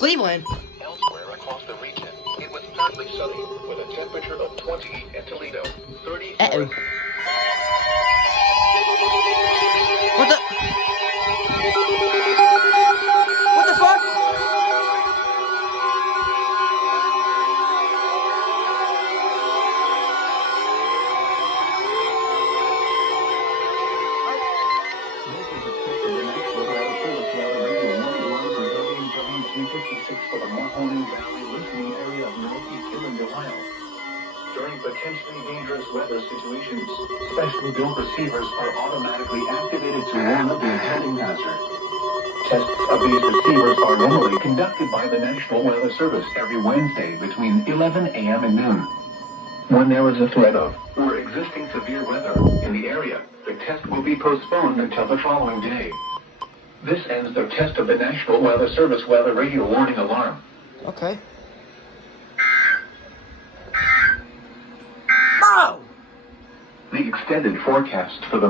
Cleveland? Elsewhere across the region, it was partly sunny, with a temperature of 28 in Toledo, 34 Uh-oh. What the? What the fuck? WWG56 for the Mahoning Valley listening area of northeast Inland Ohio. During potentially dangerous weather situations, specially built receivers are automatically activated to warn of the impending hazard. Tests of these receivers are normally conducted by the National Weather Service every Wednesday between 11 a.m. and noon. When there is a threat of or existing severe weather in the area, the test will be postponed until the following day. This ends the test of the National Weather Service weather radio warning alarm. Okay. Oh! The extended forecast for the